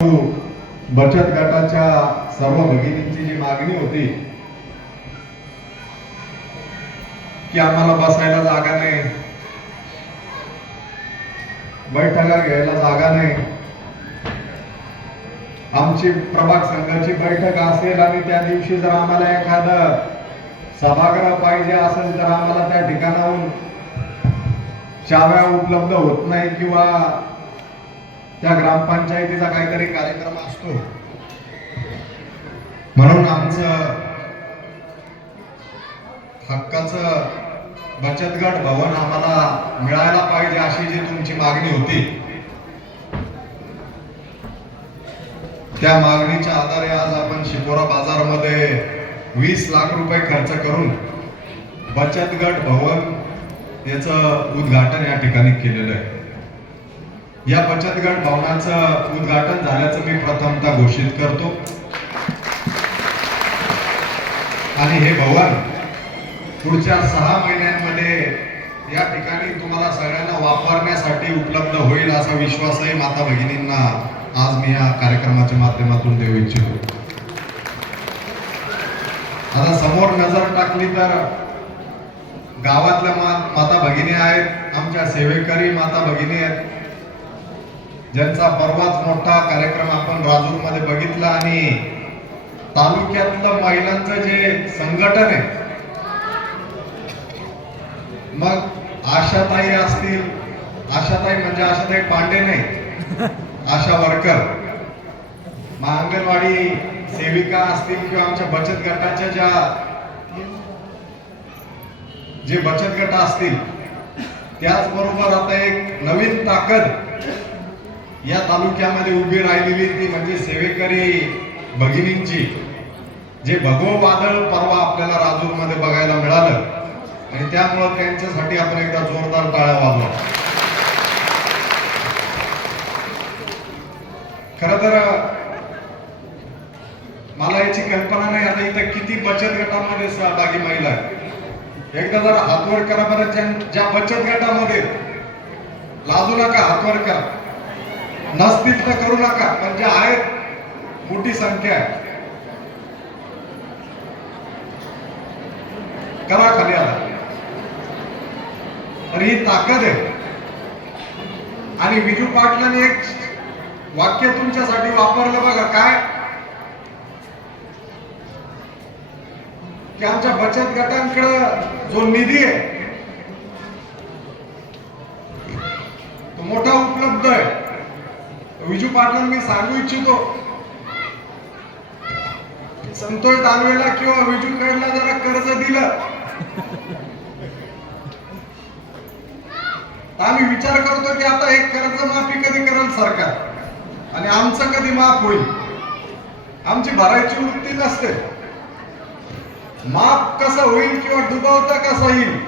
बचत गटाच्या सर्व भगिनींची जी मागणी होती की आम्हाला बसायला जागा नाही, बैठका घ्यायला जागा नाही, आमची प्रभाग संघाची बैठक असेल आणि त्या दिवशी जर आम्हाला एखादं सभागृह पाहिजे असेल तर आम्हाला त्या ठिकाणाहून चाव्या उपलब्ध होत नाही किंवा त्या ग्रामपंचायतीचा काहीतरी कार्यक्रम असतो, म्हणून आमचं हक्काचं बचत गट भवन आम्हाला मिळायला पाहिजे अशी जी तुमची मागणी होती, त्या मागणीच्या आधारे आज आपण शिपोरा बाजारमध्ये 20 लाख रुपये खर्च करून बचत गट भवन याचं उद्घाटन या ठिकाणी केलेलं आहे. या बचत गट भवनाचं उद्घाटन झाल्याचं मी प्रथमतः घोषित करतो आणि हे भवन पुढच्या 6 महिन्यांमध्ये या ठिकाणी तुम्हाला सगळ्यांना वापरण्यासाठी उपलब्ध होईल असा विश्वासही माता भगिनींना आज मी या कार्यक्रमाच्या माध्यमातून देऊ इच्छितो. आता समोर नजर टाकली तर गावातल्या माता भगिनी आहेत, आमच्या सेवेकरी माता भगिनी आहेत, ज्यांचा परवाच मोठा कार्यक्रम आपण राजूर मध्ये बघितला आणि तालुक्यातलं महिलांचं जे संघटन आहे, मग आशाताई असतील, आशाताई म्हणजे आशाताई पांडे नाही, आशा वर्कर, अंगणवाडी सेविका असतील किंवा आमच्या बचत गटाच्या जे बचत गट असतील, त्याचबरोबर आता एक नवीन ताकद या तालुक्यामध्ये उभी राहिलेली ती म्हणजे सेवेकरी भगिनींची, जे भगवं वादळ परवा आपल्याला राजूर मध्ये बघायला मिळालं आणि त्यामुळे त्यांच्यासाठी आपण एकदा जोरदार टाळ्या वाजवा. खरं तर मला याची कल्पना नाही आता इथं किती बचत गटामध्ये सहभागी महिला आहेत. एकदा जर हातवर करा बरं, ज्या बचत गटामध्ये लाजू नका, हातवर करा, नसतील तर करू नका, पण ज्या आहेत मोठी संख्या आहे, करा खाली आला. तर ही ताकद आहे. आणि विजू पाटलांनी एक वाक्य तुमच्यासाठी वापरलं बघा, काय की आमच्या बचत गटांकडे जो निधी आहे तो मोठा उपलब्ध आहे. विजू पाटलांना मी सांगू इच्छितो, संतोष दानवेला किंवा विजू कडला जरा कर्ज दिलं तर आम्ही विचार करतो की आता एक कर्ज माफी कधी करेल सरकार आणि आमचं कधी माफ होईल. आमची भरायची वृत्ती नसते, माफ कसं होईल किंवा डुबवता कसं येईल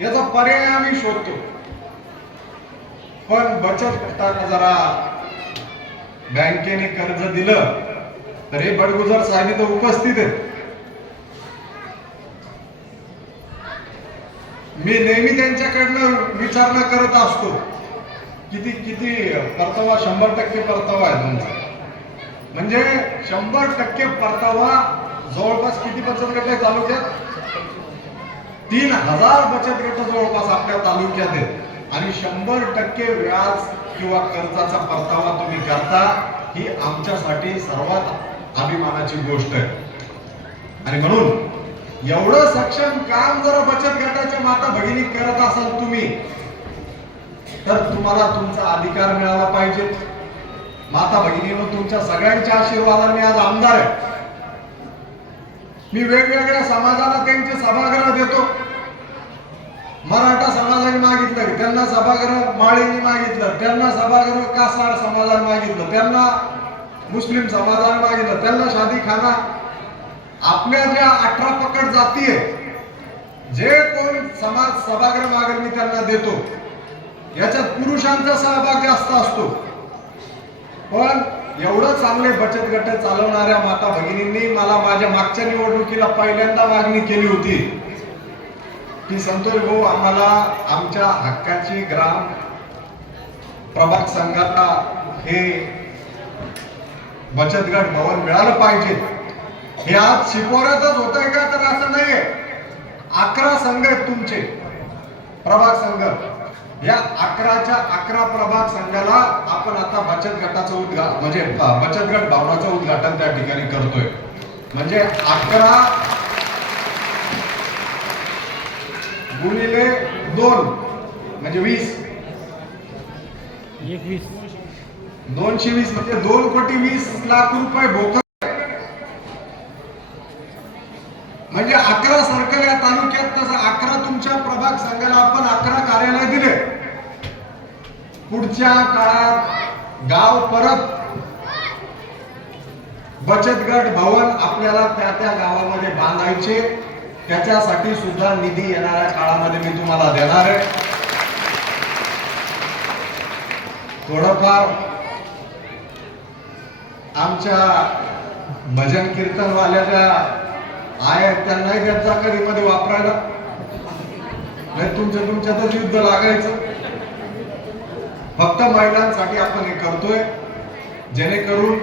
याचा पर्याय आम्ही शोधतो. पण बचत गटाला जरा बँकेने कर्ज दिलं तर हे बडगुजर साहेब इथं उपस्थित आहेत. मी नेहमी त्यांच्याकडनं विचारणा करत असतो किती परतावा, 100% परतावा आहे तुमचा, म्हणजे 100% परतावा. जवळपास किती बचत गट आहे तालुक्यात? 3000 बचत गट जवळपास आपल्या तालुक्यात आहेत आणि 100% व्याज किंवा कर्जाचा परतावा तुम्ही करता, ही आमच्यासाठी सर्वात अभिमानाची गोष्ट आहे. आणि म्हणून एवढं सक्षम काम जर बचत गटाच्या माता भगिनी करत असाल तुम्ही, तर तुम्हाला तुमचा अधिकार मिळाला पाहिजे. माता भगिनींनो, तुमच्या सगळ्यांच्या आशीर्वादाने आज आमदार आहे. मी वेगवेगळ्या समाजाला त्यांचे सभागृह देतो. मराठा समाजाने मागितलं त्यांना सभागृह, माळीने मागितलं त्यांना सभागृह, कासार समाजाने मागितलं त्यांना, मुस्लिम समाजाने मागितलं त्यांना शादीखाना. आपल्या ज्या 18 पकड जाती आहे, जे कोण समाज सभागृह मागेल मी त्यांना देतो. याच्यात पुरुषांचा सहभाग जास्त असतो. पण एवढं चांगले बचत गट चालवणाऱ्या माता भगिनींनी मला माझ्या मागच्या निवडणुकीला पहिल्यांदा मागणी केली होती की संतोष भाऊ, आम्हाला आमच्या हक्काची ग्राम प्रभाग संघाला हे बचत गट भवन मिळालं पाहिजे. हे आज शिकवण्यातच होत आहे का? तर असं नाहीये. 11 संघ आहेत तुमचे प्रभाग संघ. या 11च्या 11 प्रभाग संघाला आपण आता बचत गटाचं म्हणजे बचत गट भवनाचं उद्घाटन त्या ठिकाणी करतोय. म्हणजे 11 गुणिले 2 म्हणजे 20. 220 म्हणजे 2,20,00,000 रुपये भोकर. म्हणजे 11 सर्कल या तालुक्यात, तसं 11 तुमच्या प्रभाग संघाला आपण 11 कार्यालय दिले. पुढच्या काळात गाव परत बचत गट भवन आपल्याला त्या त्या गावामध्ये बांधायचे. त्याच्यासाठी सुद्धा निधी येणाऱ्या काळामध्ये मी तुम्हाला देणार आहे. थोडंफार आमच्या भजन कीर्तनवाल्या ज्या आहेत त्यांनाही त्यांचा कधी मध्ये वापरायला नाही. तुमच्यातच युद्ध लागायचं. फक्त महिलांसाठी आपण हे करतोय जेणेकरून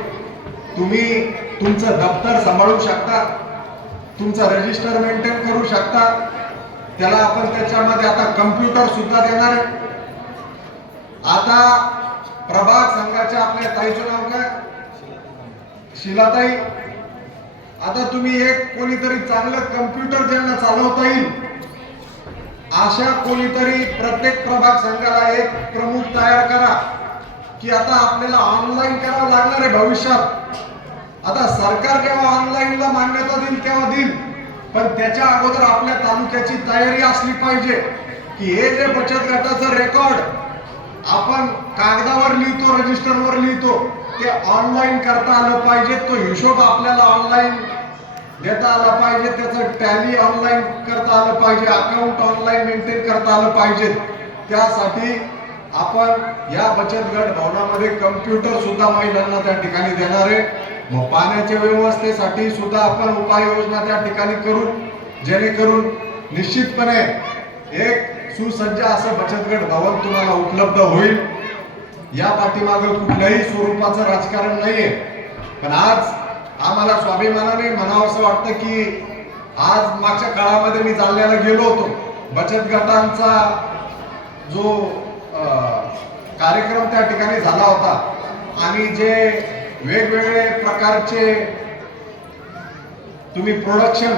तुम्ही तुमचं दप्तर सांभाळू शकता, तुमचं रजिस्टर मेंटेन करू शकता. त्याला आपण त्याच्यामध्ये आता कम्प्युटर सुद्धा देणार आहे. आता प्रभाग संघाच्या आपल्या ताईचं नाव काय? शिलाताई. आता तुम्ही एक कोणीतरी चांगलं कम्प्युटर ज्यांना चालवता येईल अशा कोणीतरी प्रत्येक प्रभाग संघाला एक प्रमुख तयार करा. की आता आपल्याला ऑनलाईन करावं लागणार आहे भविष्यात. आता सरकार जेव्हा ऑनलाईनला मान्यता देईल तेव्हा देईल, पण त्याच्या अगोदर आपल्या तालुक्याची तयारी असली पाहिजे की हे जे बचत गटाचं रेकॉर्ड आपण कागदावर लिहितो, रजिस्टरवर लिहितो, ते ऑनलाईन करता आलं पाहिजे. तो हिशोब आपल्याला ऑनलाईन देता आला पाहिजे, त्याचं टॅली ऑनलाईन करता आलं पाहिजे, अकाउंट ऑनलाईन मेंटेन करता आलं पाहिजे. त्यासाठी आपण या बचत गट भवनामध्ये कम्प्युटर सुद्धा महिलांना त्या ठिकाणी देणार आहे. मग पाण्याच्या व्यवस्थेसाठी सुद्धा आपण उपाययोजना त्या ठिकाणी करू, जेणेकरून निश्चितपणे एक सुसज्ज असं बचत गट भवन तुम्हाला उपलब्ध होईल. या पाठीमागे कुठल्याही स्वरूपाचं राजकारण नाहीये. पण आज आम्हाला स्वाभिमानाने म्हणावं असं वाटतं की आज मागच्या काळामध्ये मी जालन्याला गेलो होतो. बचत गटांचा जो कार्यक्रम त्या ठिकाणी झाला होता आणि जे वेगवेगळे प्रकारचे तुम्ही प्रोडक्शन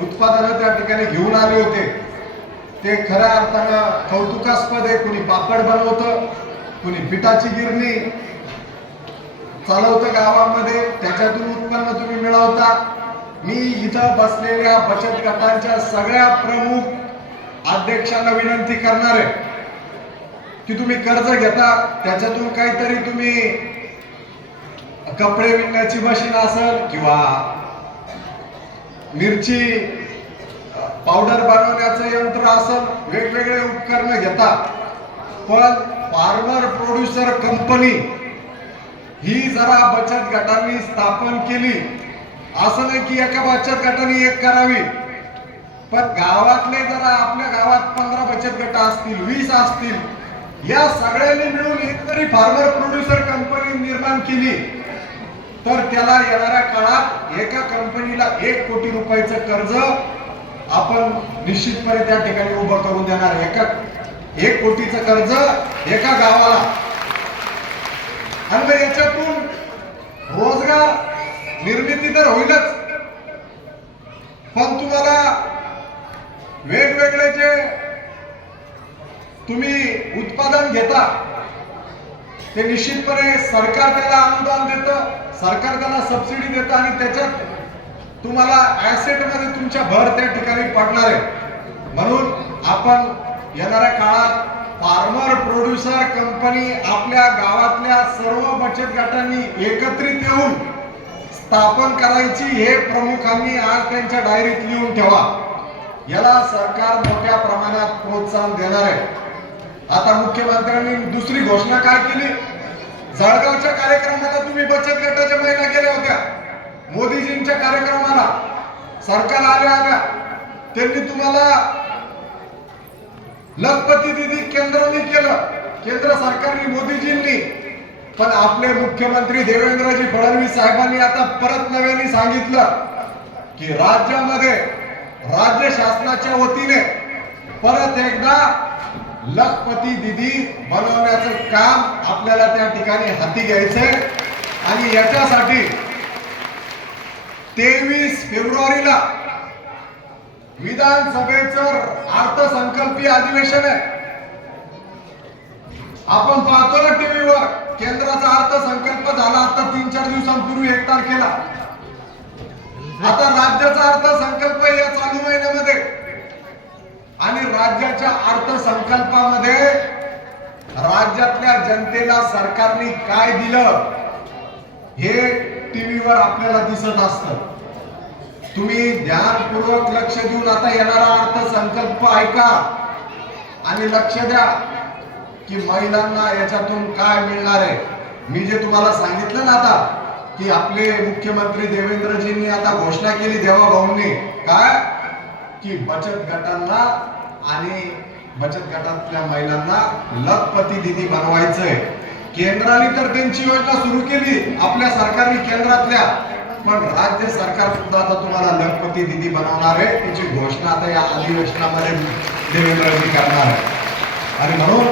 उत्पादनं त्या ठिकाणी घेऊन आले होते, ते खऱ्या अर्थानं कौतुकास्पद आहे. कुणी पापड बनवतं, कुणी पिठाची गिरणी चालवतं गावामध्ये, त्याच्यातून उत्पन्न तुम्ही मिळवता. मी इथं बसलेल्या बचत गटांच्या सगळ्या प्रमुख अध्यक्षांना विनंती करणार आहे की तुम्ही कर्ज घेता, त्याच्यातून काहीतरी तुम्ही कपडे विणण्याची मशीन असेल किंवा मिरची पावडर बनवण्याचं यंत्र असेल, वेगवेगळे उपकरण घेता. पण फार्मर प्रोड्युसर कंपनी ही जरा बचत गटांनी स्थापन केली. असं नाही की एका बचत गटाने एक करावी, पण गावातले जरा आपल्या गावात 15 बचत गट असतील, 20 असतील, या सगळ्यांनी मिळून एक तरी फार्मर प्रोड्युसर कंपनी निर्माण केली तर त्याला येणाऱ्या काळात एका कंपनीला 1 कोटी रुपयाचं कर्ज आपण निश्चितपणे त्या ठिकाणी उभं करून देणार. 1 कोटीचं कर्ज एका गावाला. आणि याच्यातून रोजगार निर्मिती तर होईलच, पण तुम्हाला वेगवेगळे जे तुम्ही उत्पादन घेता ते निश्चितपणे सरकार त्याला अनुदान देतं, सरकार त्याला सबसिडी देतं आणि त्याच्यात तुम्हाला ऍसेट मध्ये तुमच्या भर त्या ठिकाणी पडणार आहे. म्हणून आपण येणाऱ्या काळात फार्मर प्रोड्युसर कंपनी आपल्या गावातल्या सर्व बचत गटांनी एकत्रित येऊन स्थापन करायची, हे प्रमुखांनी आज त्यांच्या डायरीत लिहून ठेवा. याला सरकार मोठ्या प्रमाणात प्रोत्साहन देणार आहे. आता मुख्यमंत्र्यांनी दुसरी घोषणा काय केली? जळगावच्या कार्यक्रमाला तुम्ही बचत गटाच्या महिला गेल्या होत्या, मोदीजींच्या कार्यक्रमाला सरकार आल्या त्यांनी तुम्हाला लखपती दिदी केंद्राने केलं, केंद्र सरकारने मोदीजींनी पण आपले मुख्यमंत्री देवेंद्रजी फडणवीस साहेबांनी आता परत नव्याने सांगितलं की राज्यामध्ये राज्य शासनाच्या वतीने परत एकदा लखपती दीदी बनवण्याचं काम आपल्याला त्या ठिकाणी हाती घ्यायचंय आणि याच्यासाठी 23 फेब्रुवारीला विधानसभेचं अर्थसंकल्पीय अधिवेशन आहे. आपण पाहतो ना टीव्हीवर केंद्राचा अर्थसंकल्प झाला आता 3-4 दिवसांपूर्वी 1 तारखेला. आता राज्याचा अर्थसंकल्प या चालू महिन्यामध्ये आणि राज्याच्या अर्थसंकल्पामध्ये राज्यातल्या जनतेला सरकारने काय दिलं हे टीव्हीवर आपल्याला दिसत असतं. तुम्ही ध्यानपूर्वक लक्ष देऊन आता येणारा अर्थसंकल्प ऐका आणि लक्ष द्या की महिलांना याच्यातून काय मिळणार आहे. मी जे तुम्हाला सांगितलं ना आता की आपले मुख्यमंत्री देवेंद्रजींनी आता घोषणा केली देवाभाऊंनी काय की बचत गटांना आणि बचत गटातल्या महिलांना लखपती दीदी बनवायचंय. केंद्राने तर त्यांची योजना सुरू केली आपल्या सरकारने केंद्रातल्या, पण राज्य सरकार सुद्धा आता तुम्हाला लखपती दीदी बनवणार आहे. त्याची घोषणा आता या अधिवेशनामध्ये देवेंद्रजी करणार आहे. आणि म्हणून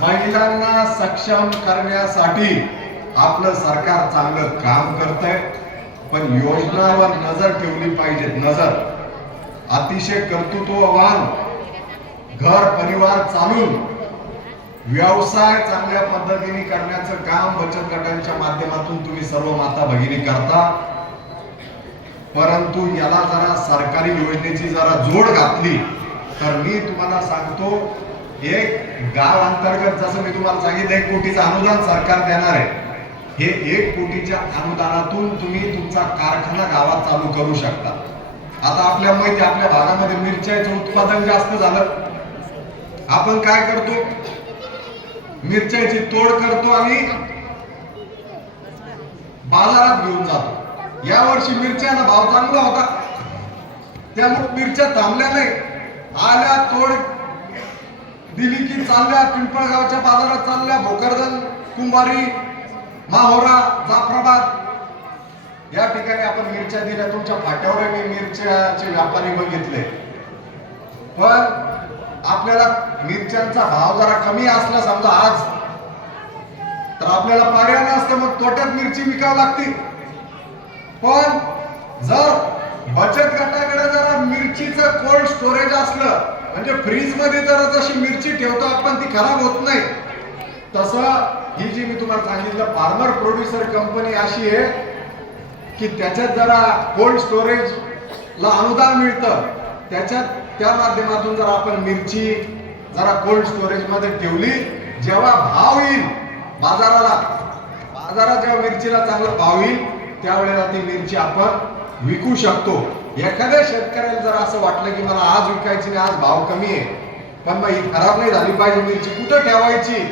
महिलांना सक्षम करण्यासाठी आपलं सरकार चांगलं काम करतंय, पण योजनावर नजर ठेवली पाहिजे. नजर अतिशय कर्तृत्ववान घर परिवार चालून व्यवसाय चांगल्या पद्धतीने करण्याचं काम बचत गटांच्या माध्यमातून तुम्ही सर्व माता भगिनी करता. परंतु याला जरा सरकारी योजनेची जरा जोड घातली तर मी तुम्हाला सांगतो एक गाव अंतर्गत जसं मी तुम्हाला सांगितलं 1 कोटीचं अनुदान सरकार देणार आहे. हे 1 कोटीच्या अनुदानातून तुम्ही तुमचा कारखाना गावात चालू करू शकता. आता आपल्या माहिती आपल्या भागामध्ये मिरच्याचं उत्पादन जास्त झालं. आपण काय करतो मिरच्याची तोड करतो आणि बाजारात घेऊन जातो. या वर्षी मिरच्याला भाव चांगला होता त्यामुळे मिरच्या थांबल्या नाही, आल्या तोड दिली की चालल्या पिंपळगावच्या बाजारात चालल्या, भोकरदन, कुंभारी, माहोरा, जाफराबाद या ठिकाणी आपण मिरच्या दिल्या. तुमच्या फाट्यावर मी मिरच्याचे व्यापारी बघितले. पण आपल्याला मिरच्यांचा भाव जरा कमी असला समजा आज तर आपल्याला पर्याय नसतं, मग तोट्यात मिरची विकावी लागते. पण जर बचत गटाकडे जरा मिरचीचं कोल्ड स्टोरेज असलं म्हणजे फ्रीज मध्ये जर जशी मिरची ठेवतो आपण ती खराब होत नाही, तसं ही जी मी तुम्हाला सांगितलं फार्मर प्रोड्युसर कंपनी अशी आहे की त्याच्यात जरा कोल्ड स्टोरेज ला अनुदान मिळतं. त्याच्यात त्या माध्यमातून जर आपण मिरची जरा कोल्ड स्टोरेज मध्ये ठेवली, जेव्हा भाव येईल बाजारात जेव्हा मिरचीला चांगला भाव येईल त्यावेळेला ती मिरची आपण विकू शकतो. एखाद्या शेतकऱ्याला जर असं वाटलं की मला आज विकायची नाही, आज भाव कमी आहे पण मग ही खराब नाही झाली पाहिजे मिरची, कुठं ठेवायची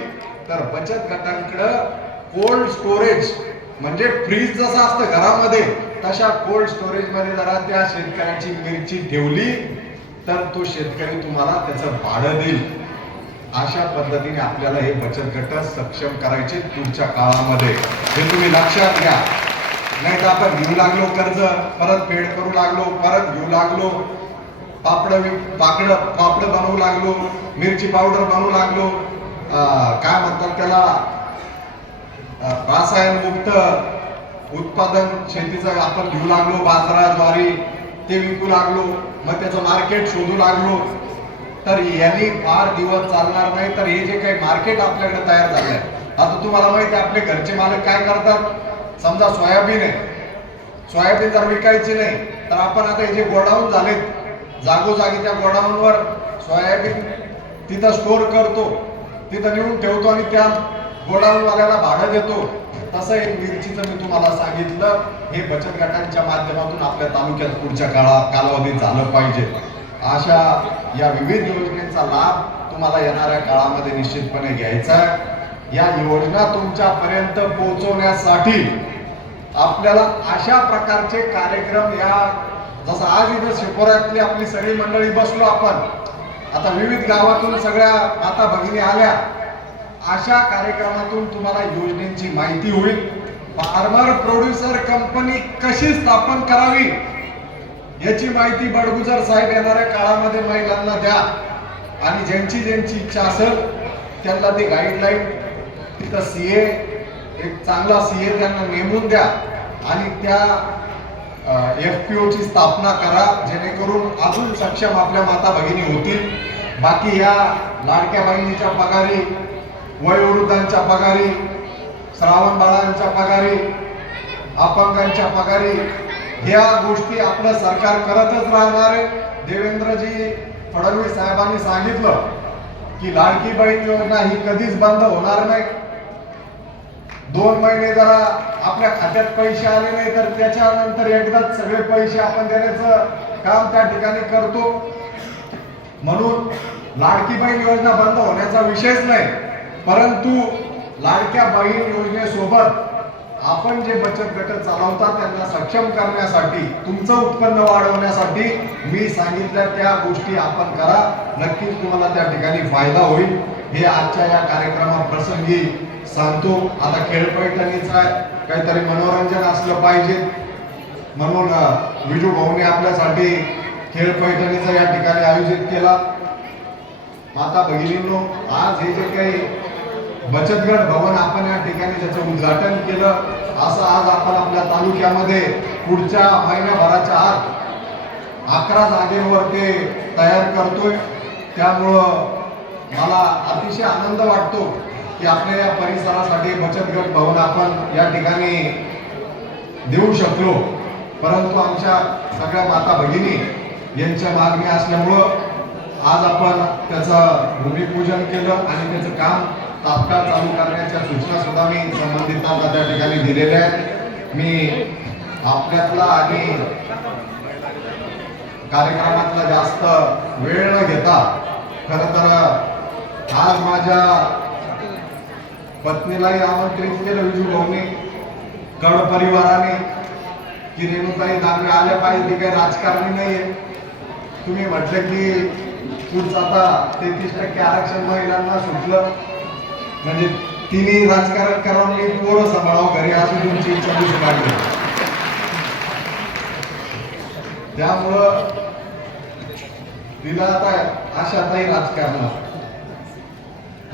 तर बचत गटांकडे कोल्ड स्टोरेज म्हणजे फ्रीज जसं असतं घरामध्ये तशा कोल्ड स्टोरेज मध्ये जरा त्या शेतकऱ्याची मिरची ठेवली तर तो शेतकरी तुम्हाला त्याचं भाडं देईल. अशा पद्धतीने आपल्याला हे बचत गट सक्षम करायचे पुढच्या काळामध्ये, हे तुम्ही लक्षात घ्या. नाही तर आपण घेऊ लागलो कर्ज, परत फेड करू लागलो, परत घेऊ लागलो, पापड बनवू लागलो, मिरची पावडर बनवू लागलो, काय म्हणतात त्याला रासायन मुक्त उत्पादन शेतीचं आपण घेऊ लागलो, बाजाराद्वारे ते विकू लागलो, मग त्याचं मार्केट शोधू लागलो तर यांनी फार दिवस चालणार नाही. तर हे जे काही मार्केट आपल्याकडे तयार झालंय, आता तुम्हाला माहिती आहे आपले घरचे मालक काय करतात, समजा सोयाबीन आहे, सोयाबीन जर विकायची नाही तर आपण आता हे जे गोडाऊन झालेत जागोजागी त्या गोडाऊनवर सोयाबीन तिथं स्टोर करतो, तिथं नेऊन ठेवतो आणि त्या गोडाऊन वाल्याला भाडं देतो. तसं एक मिरचीचं मी तुम्हाला सांगितलं हे बचत गटांच्या माध्यमातून आपल्या तालुक्यात पुढच्या कालावधीत झालं पाहिजे. अशा या विविध योजनेचा लाभ तुम्हाला येणाऱ्या काळामध्ये निश्चितपणे घ्यायचा आहे. या योजना तुमच्यापर्यंत पोहोचवण्यासाठी आपल्याला अशा प्रकारचे कार्यक्रम या जसं आज इथं शिपोऱ्यातली आपली सगळी मंडळी बसलो आपण, आता विविध गावातून सगळ्या माता भगिनी आल्या अशा कार्यक्रमातून तुम्हाला योजनेची माहिती होईल. फार्मर प्रोड्युसर कंपनी कशी स्थापन करावी याची माहिती बडगुजर साहेब येणाऱ्या काळामध्ये महिलांना द्या आणि ज्यांची ज्यांची इच्छा असेल त्यांना ती गाईडलाईन तिथं सीए एक चांगला सीए त्यांना नेमून द्या आणि त्या FPO ची स्थापना करा जेणेकरून अजून सक्षम आपल्या माता भगिनी होतील. बाकी या लाडक्या बहिणीच्या पगारी, वयोवृद्धांच्या पगारी, श्रावण बाळांच्या पगारी, अपंगांच्या पगारी ह्या गोष्टी आपलं सरकार करतच राहणार आहे. देवेंद्रजी फडणवीस साहेबांनी सांगितलं की लाडकी बहीण योजना ही कधीच बंद होणार नाही. 2 महिने जरा आपल्या खात्यात पैसे आले नाही तर त्याच्यानंतर एकदाच सगळे पैसे आपण देण्याचं काम त्या ठिकाणी करतो. म्हणून लाडकी बहीण योजना बंद होण्याचा विषयच नाही. परंतु लाडक्या बहीण योजनेसोबत आपण जे बचत गट चालवतात त्यांना सक्षम करण्यासाठी, तुमचं उत्पन्न वाढवण्यासाठी मी सांगितल्या त्या गोष्टी आपण करा. नक्कीच तुम्हाला त्या ठिकाणी फायदा होईल हे आजच्या या कार्यक्रमाप्रसंगी सांगतो. आता खेळपैठणीचा काहीतरी मनोरंजन असलं पाहिजे म्हणून विजू भाऊने आपल्यासाठी खेळपैठणीचा या ठिकाणी आयोजित केला. माता भगिनींनो, आज हे जे काही बचत गट भवन आपण या ठिकाणी त्याचं उद्घाटन केलं, असं आज आपण आपल्या तालुक्यामध्ये पुढच्या महिन्याभराच्या आत 11 जागेवर ते तयार करतोय. त्यामुळं मला अतिशय आनंद वाटतो की आपल्या या परिसरासाठी बचत गट भवन आपण या ठिकाणी देऊ शकलो. परंतु आमच्या सगळ्या माता भगिनी यांच्या मागणी असल्यामुळं आज आपण त्याचं भूमिपूजन केलं आणि त्याचं काम तात्काळ चालू करण्याच्या सूचना सुद्धा मी संबंधितांना त्या ठिकाणी दिलेल्या आहेत. मी आपल्यातला आणि कार्यक्रमातला जास्त वेळ न घेता खरं तर आज माझ्या पत्नीलाही आमंत्रित केलं विजू भाऊनी, कड परिवाराने की रेणुताई दानवे आल्या पाहिजे. ती काही राजकारणी नाहीये. तुम्ही म्हटलं की पुढचं आता 33% आरक्षण महिलांना सुटलं म्हणजे तिने राजकारण करावं, मी पोरं सांभाळावं घरी, अशी तुमची इच्छा दिसून लागली. त्यामुळं तिला आता आशाताई राजकारणात,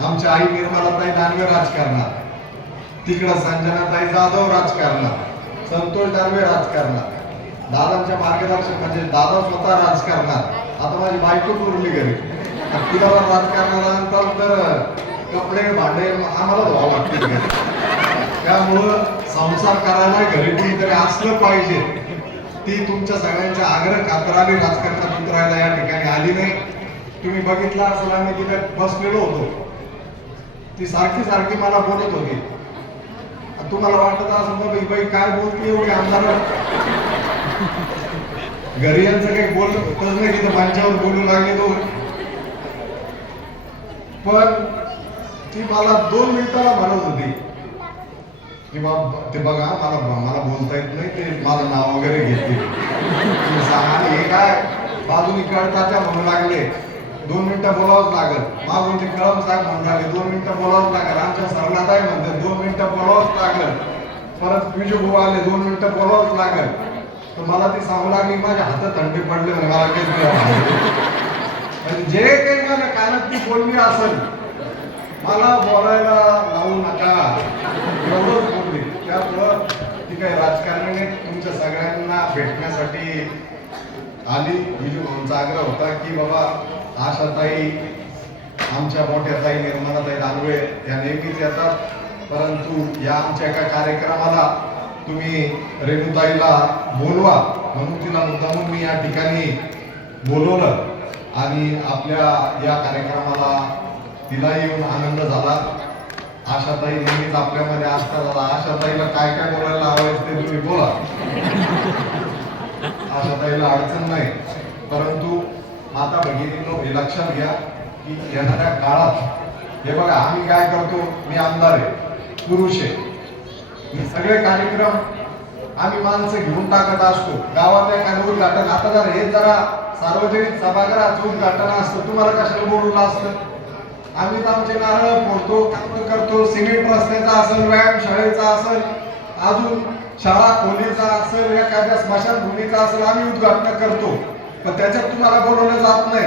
आमच्या आई निर्मलाताई दानवे राजकारणात, तिकडं संजनाताई जाधव राजकारणात, संतोष दानवे राजकारणात, दादांच्या मार्गदर्शक म्हणजे दादा स्वतः राजकारणात. आता माझी बायकोच उरली घरी. तिला राजकारणाला तर कपडे भांडे आम्हाला धुवा लागतील. त्यामुळं संसार करायला घरी कोणीतरी असलं पाहिजे. ती तुमच्या सगळ्यांच्या आग्रह खातराने राजकारणात उतरायला या ठिकाणी आली नाही. तुम्ही बघितलं असेल आम्ही तिथे बसलेलो होतो, ती सारखी सारखी मला बोलत होती. तुम्हाला वाटत असं बाई काय बोलते एवढी आमदार, घरी यांचं काही बोलत होतच नाही, तिथं मंचावर बोलू लागले तो. पण ती मला 2 मिनिटाला म्हणत होती की बाबा ते बघा मला बोलता येत नाही, ते माझं नाव वगैरे घेते. आणि हे काय बाजूनी कळताच्या म्हणू लागले, 2 मिनिटं बोलावंच लागत. मागून ते कळम साहेब म्हणून लागले 2 मिनिटं बोलावंच लागेल. आमच्या सरनाथ आहे म्हणते 2 मिनिटं बोलावंच लागेल. परत विजू भाऊ आले 2 मिनिटं बोलावंच लागेल. तर मला ती सांगू लागली माझ्या हातात थंडी पडले म्हणे, मला काही जे काही माझ्या कानात ती बोलली असेल मला बोलायला लावू नका एवढंच बोलली. त्यामुळं ती काही राजकारणी तुमच्या सगळ्यांना भेटण्यासाठी आली. विजू भाऊंचा आग्रह होता की बाबा आशाताई, आमच्या मोठ्या ताई निर्मलाताई दानवे या नेहमीच येतात, परंतु या आमच्या एका कार्यक्रमाला तुम्ही रेणुताईला बोलवा म्हणून तिला मुद्दामून मी या ठिकाणी बोलवलं आणि आपल्या या कार्यक्रमाला तिला येऊन आनंद झाला. आशाताई नेहमीच आपल्यामध्ये असतात. आशाताईला काय काय बोलायला हवं ते तुम्ही बोला, आशाताईला अडचण नाही. परंतु माता भगिनींनो हे लक्षात घ्या की येणाऱ्या काळात हे बघा आम्ही काय करतो, मी आमदार आहे, पुरुष आहे, मी सगळे कार्यक्रम आम्ही माणसं घेऊन टाकत असतो. गावात एखादं उद्घाटन, आता जर हे जरा सार्वजनिक सभागृहाचं उद्घाटन असतं, तुम्हाला कशाला बोलवलं असतं? आम्ही तर आमचे नारळ फोडतो, काम करतो, सिमेंट रस्त्याचा असेल, व्यायाम शाळेचा असेल, अजून शाळा खोलीचा असेल, एखाद्या स्मशानभूमीचा असेल, आम्ही उद्घाटन करतो. पण त्याच्यात तुम्हाला बोलवलं जात नाही.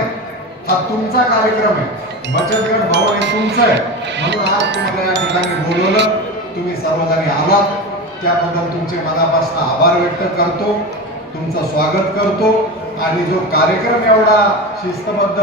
हा तुमचा कार्यक्रम आहे, बचत गट भवन हे तुमचं आहे, म्हणून आज तुम्हाला या ठिकाणी बोलवलं. तुम्ही सर्वजणी आलात त्याबद्दल तुमचे मनापासून आभार व्यक्त करतो, तुमचं स्वागत करतो. आणि जो कार्यक्रम एवढा शिस्तबद्ध